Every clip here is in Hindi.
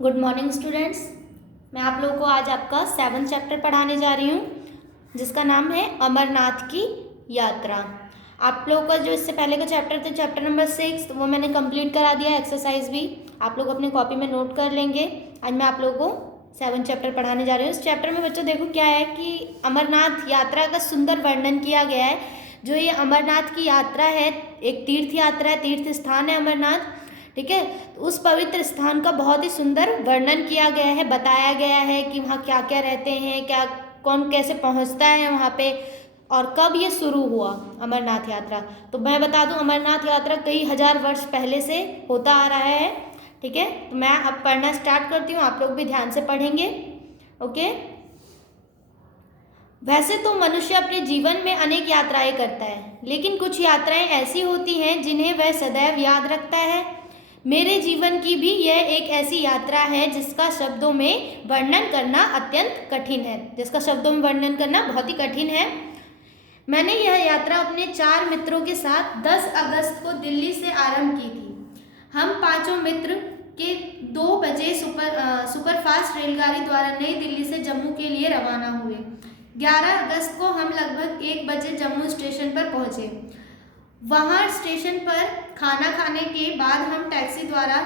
Good morning students. मैं आप लोगों को आज आपका 7th चैप्टर पढ़ाने जा रही हूँ, जिसका नाम है अमरनाथ की यात्रा। आप लोगों का जो इससे पहले का चैप्टर था, चैप्टर नंबर 6, वो मैंने कंप्लीट करा दिया। एक्सरसाइज भी आप लोग अपने कॉपी में नोट कर लेंगे। आज मैं आप लोगों को 7th चैप्टर पढ़ाने जा रही हूँ। इस चैप्टर में बच्चों देखो क्या है कि अमरनाथ यात्रा का सुंदर वर्णन किया गया है। जो ये अमरनाथ की यात्रा है, एक तीर्थ यात्रा है, तीर्थ स्थान है अमरनाथ, ठीक है। उस पवित्र स्थान का बहुत ही सुंदर वर्णन किया गया है, बताया गया है कि वहाँ क्या क्या रहते हैं, क्या कौन कैसे पहुँचता है वहाँ पे, और कब ये शुरू हुआ अमरनाथ यात्रा। तो मैं बता दूं, अमरनाथ यात्रा कई हजार वर्ष पहले से होता आ रहा है, ठीक है। तो मैं अब पढ़ना स्टार्ट करती हूँ, आप लोग भी ध्यान से पढ़ेंगे, ओके। वैसे तो मनुष्य अपने जीवन में अनेक यात्राएं करता है, लेकिन कुछ यात्राएं ऐसी होती हैं जिन्हें वह सदैव याद रखता है। मेरे जीवन की भी यह एक ऐसी यात्रा है जिसका शब्दों में वर्णन करना अत्यंत कठिन है। जिसका शब्दों में वर्णन करना बहुत ही कठिन है। मैंने यह यात्रा अपने 4 मित्रों के साथ 10 अगस्त को दिल्ली से आरंभ की थी। हम पांचों मित्र के 2 बजे सुपरफास्ट रेलगाड़ी द्वारा नई दिल्ली से जम्मू के लिए रवाना हुए। 11 अगस्त को हम लगभग 1 बजे जम्मू स्टेशन पर पहुंचे। वहां स्टेशन पर खाना खाने के बाद हम टैक्सी द्वारा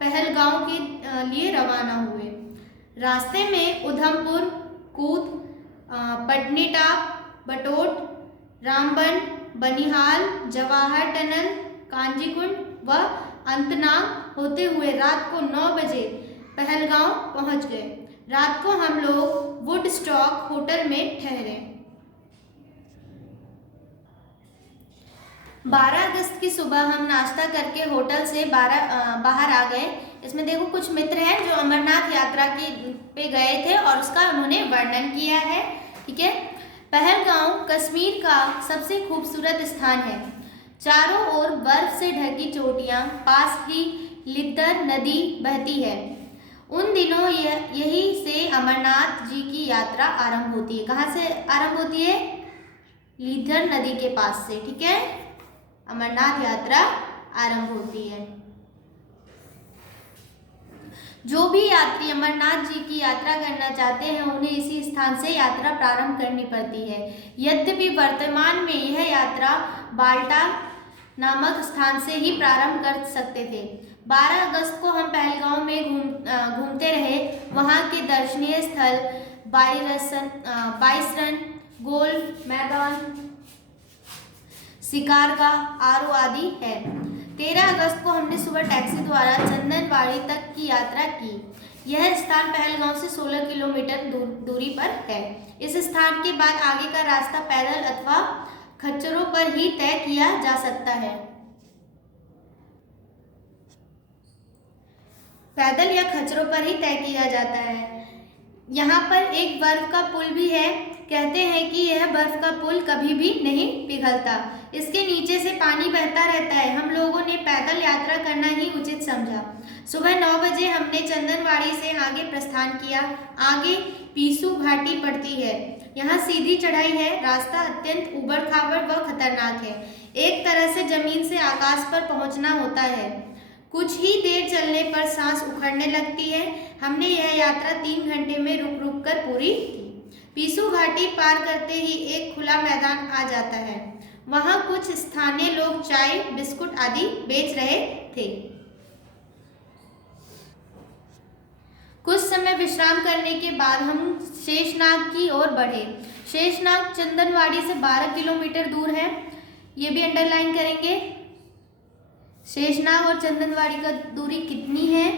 पहलगांव के लिए रवाना हुए। रास्ते में उधमपुर, कूद, पटनीटाप, बटोट, रामबन, बनिहाल, जवाहर टनल, कांजीकुंड व अंतनाग होते हुए रात को 9 बजे पहलगांव पहुंच गए। रात को हम लोग वुडस्टॉक होटल में ठहरे। 12 अगस्त की सुबह हम नाश्ता करके होटल से बाहर आ गए। इसमें देखो कुछ मित्र हैं जो अमरनाथ यात्रा पे गए थे और उसका उन्होंने वर्णन किया है, ठीक है। पहलगांव कश्मीर का सबसे खूबसूरत स्थान है। चारों ओर बर्फ से ढकी चोटियां, पास ही लिद्दर नदी बहती है। उन दिनों यही से अमरनाथ जी की यात्रा आरंभ होती है। कहाँ से आरंभ होती है? लिद्दर नदी के पास से, ठीक है। अमरनाथ यात्रा आरंभ होती है। जो भी यात्री अमरनाथ जी की यात्रा करना चाहते हैं, उन्हें इसी स्थान से यात्रा प्रारंभ करनी पड़ती है। यद्यपि वर्तमान में यह यात्रा बाल्टा नामक स्थान से ही प्रारंभ कर सकते थे। 12 अगस्त को हम पहलगांव में घूमते रहे। वहां के दर्शनीय स्थल बाइसरन, गोल्फ मैदान, शिकारगाह, आरो आदि है। 13 अगस्त को हमने सुबह टैक्सी द्वारा चंदनवाड़ी तक की यात्रा की। यह स्थान पहलगांव से 16 किलोमीटर दूरी पर है। इस स्थान के बाद आगे का रास्ता पैदल अथवा खच्चरों पर ही तय किया जा सकता है। पैदल या खच्चरों पर ही तय किया जाता है। यहाँ पर एक बर्फ का पुल भी है। कहते हैं कि यह बर्फ का पुल कभी भी नहीं पिघलता। इसके नीचे से पानी बहता रहता है। हम लोगों ने पैदल यात्रा करना ही उचित समझा। सुबह 9 बजे हमने चंदनवाड़ी से आगे प्रस्थान किया। आगे पीसू घाटी पड़ती है। यहाँ सीधी चढ़ाई है। रास्ता अत्यंत उबड़-खाबड़ व खतरनाक है। एक तरह से जमीन से आकाश पर पहुंचना होता है। कुछ ही देर चलने पर सांस उखड़ने लगती है। हमने यह यात्रा 3 घंटे में रुक रुक कर पूरी की। पीसू घाटी पार करते ही एक खुला मैदान आ जाता है। वहां कुछ स्थानीय लोग चाय, बिस्कुट आदि बेच रहे थे। कुछ समय विश्राम करने के बाद हम शेषनाग की ओर बढ़े। शेषनाग चंदनवाड़ी से 12 किलोमीटर दूर है। ये भी अंडरलाइन करेंगे। शेषनाग और चंदनवाड़ी का दूरी कितनी है?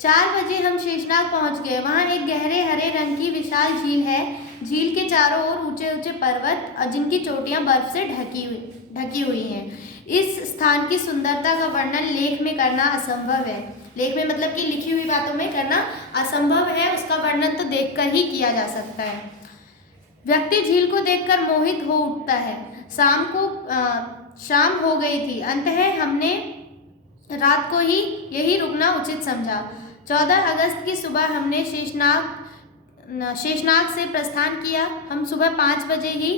4 बजे हम शेषनाग पहुंच गए। वहां एक गहरे हरे रंग की विशाल झील है। झील के चारों ओर ऊंचे ऊंचे पर्वत, जिनकी चोटियां बर्फ से ढकी हुई हैं। इस स्थान की सुंदरता का वर्णन लेख में करना असंभव है। लेख में मतलब कि लिखी हुई बातों में करना असंभव है। उसका वर्णन तो देखकर ही किया जा सकता है। व्यक्ति झील को देखकर मोहित हो उठता है। शाम हो गई थी। अंततः हमने रात को ही यही रुकना उचित समझा। 14 अगस्त की सुबह हमने शेषनाग से प्रस्थान किया। हम सुबह 5 बजे ही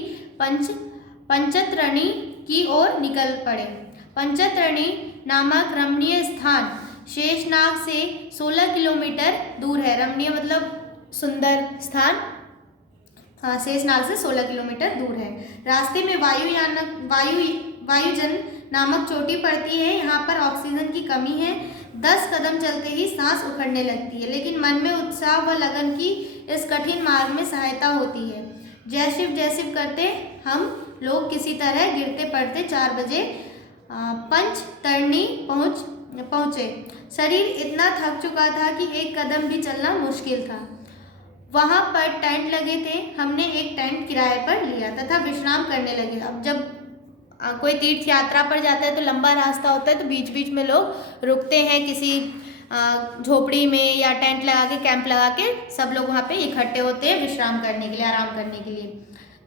पंचतरणी की ओर निकल पड़े। पंचतरणी नामक रमणीय स्थान शेषनाग से 16 किलोमीटर दूर है। रमणीय मतलब सुंदर स्थान शेषनाग से 16 किलोमीटर दूर है। रास्ते में वायुजन नामक चोटी पड़ती है। यहाँ पर ऑक्सीजन की कमी है। 10 कदम चलते ही सांस उखड़ने लगती है, लेकिन मन में उत्साह व लगन की इस कठिन मार्ग में सहायता होती है। जय शिव करते हम लोग किसी तरह गिरते पड़ते 4 बजे पंचतरणी पहुँचे। शरीर इतना थक चुका था कि एक कदम भी चलना मुश्किल था। वहाँ पर टेंट लगे थे। हमने एक टेंट किराए पर लिया तथा विश्राम करने लगे। अब जब कोई तीर्थ यात्रा पर जाता है तो लंबा रास्ता होता है, तो बीच बीच में लोग रुकते हैं किसी झोपड़ी में या टेंट लगा के, कैंप लगा के सब लोग वहाँ पे इकट्ठे होते हैं विश्राम करने के लिए, आराम करने के लिए।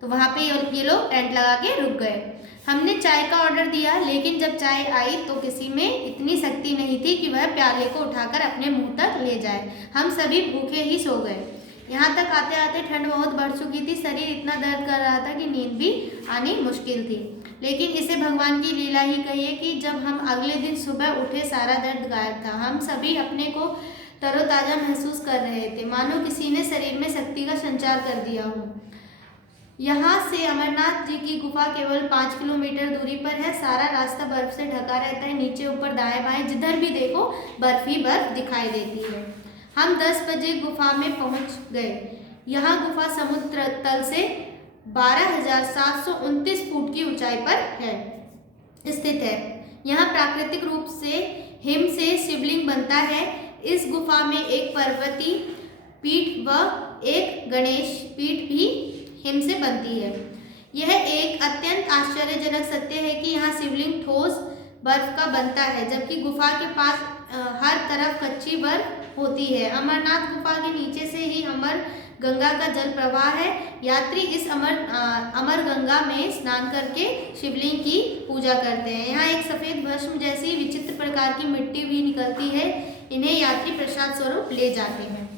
तो वहाँ पे ये लोग टेंट लगा के रुक गए। हमने चाय का ऑर्डर दिया, लेकिन जब चाय आई तो किसी में इतनी शक्ति नहीं थी कि वह प्याले को उठाकर अपने मुंह तक ले जाए। हम सभी भूखे ही सो गए। यहाँ तक आते आते ठंड बहुत बढ़ चुकी थी। शरीर इतना दर्द कर रहा था कि नींद भी आनी मुश्किल थी। लेकिन इसे भगवान की लीला ही कहिए कि जब हम अगले दिन सुबह उठे सारा दर्द गायब था। हम सभी अपने को तरोताज़ा महसूस कर रहे थे, मानो किसी ने शरीर में शक्ति का संचार कर दिया हो। यहाँ से अमरनाथ जी की गुफा केवल 5 किलोमीटर दूरी पर है। सारा रास्ता बर्फ से ढका रहता है। नीचे ऊपर दाएं बाएं जिधर भी देखो बर्फ ही बर्फ दिखाई देती है। हम 10 बजे गुफा में पहुँच गए। यहाँ गुफा समुद्र तल से 12,729 फुट की ऊंचाई पर है स्थित है। यहाँ प्राकृतिक रूप से हिम से शिवलिंग बनता है। इस गुफा में एक पार्वती पीठ व एक गणेश पीठ भी हिम से बनती है। यह एक अत्यंत आश्चर्यजनक सत्य है कि यहाँ शिवलिंग ठोस बर्फ का बनता है, जबकि गुफा के पास हर तरफ कच्ची बर्फ होती है। अमरनाथ गुफा के नीचे से ही अमर गंगा का जल प्रवाह है। यात्री इस अमर गंगा में स्नान करके शिवलिंग की पूजा करते हैं। यहाँ एक सफ़ेद भस्म जैसी विचित्र प्रकार की मिट्टी भी निकलती है। इन्हें यात्री प्रसाद स्वरूप ले जाते हैं।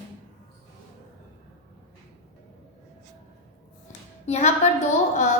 यहाँ पर 2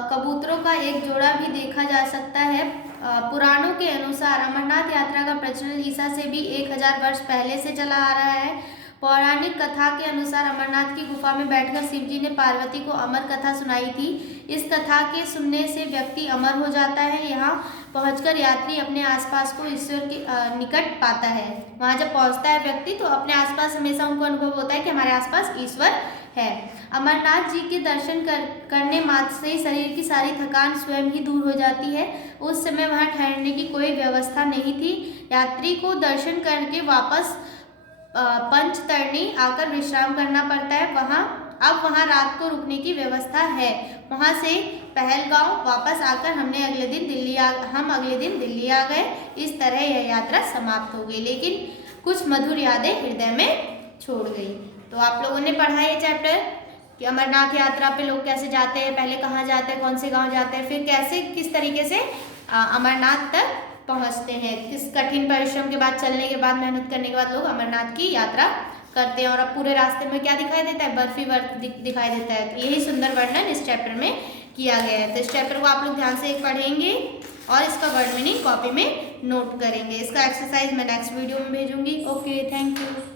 कबूतरों का एक जोड़ा भी देखा जा सकता है। पुराणों के अनुसार अमरनाथ यात्रा का प्रचलन ईसा से भी 1000 वर्ष पहले से चला आ रहा है। पौराणिक कथा के अनुसार अमरनाथ की गुफा में बैठकर शिवजी ने पार्वती को अमर कथा सुनाई थी। इस कथा के सुनने से व्यक्ति अमर हो जाता है। यहाँ पहुंचकर यात्री अपने आसपास को ईश्वर के निकट पाता है। वहाँ जब पहुँचता है व्यक्ति तो अपने आसपास हमेशा उनको अनुभव होता है कि हमारे आसपास ईश्वर है। अमरनाथ जी के दर्शन करने मात्र से ही शरीर की सारी थकान स्वयं ही दूर हो जाती है। उस समय वहाँ ठहरने की कोई व्यवस्था नहीं थी। यात्री को दर्शन करके वापस पंचतरणी आकर विश्राम करना पड़ता है। वहाँ रात को रुकने की व्यवस्था है। वहाँ से पहलगांव वापस आकर हम अगले दिन दिल्ली आ गए। इस तरह यह यात्रा समाप्त हो गई, लेकिन कुछ मधुर यादें हृदय में छोड़ गई। तो आप लोगों ने पढ़ा ये चैप्टर कि अमरनाथ यात्रा पे लोग कैसे जाते हैं, पहले कहाँ जाते हैं, कौन से गांव जाते हैं, फिर किस तरीके से अमरनाथ तक पहुंचते हैं। किस कठिन परिश्रम के बाद, चलने के बाद, मेहनत करने के बाद लोग अमरनाथ की यात्रा करते हैं। और अब पूरे रास्ते में क्या दिखाई देता है? बर्फ ही बर्फ दिखाई देता है। तो यही सुंदर वर्णन इस चैप्टर में किया गया है। तो इस चैप्टर को आप लोग ध्यान से पढ़ेंगे और इसका वर्ड मीनिंग कॉपी में नोट करेंगे। इसका एक्सरसाइज मैं नेक्स्ट वीडियो में भेजूंगी। Okay, thank you.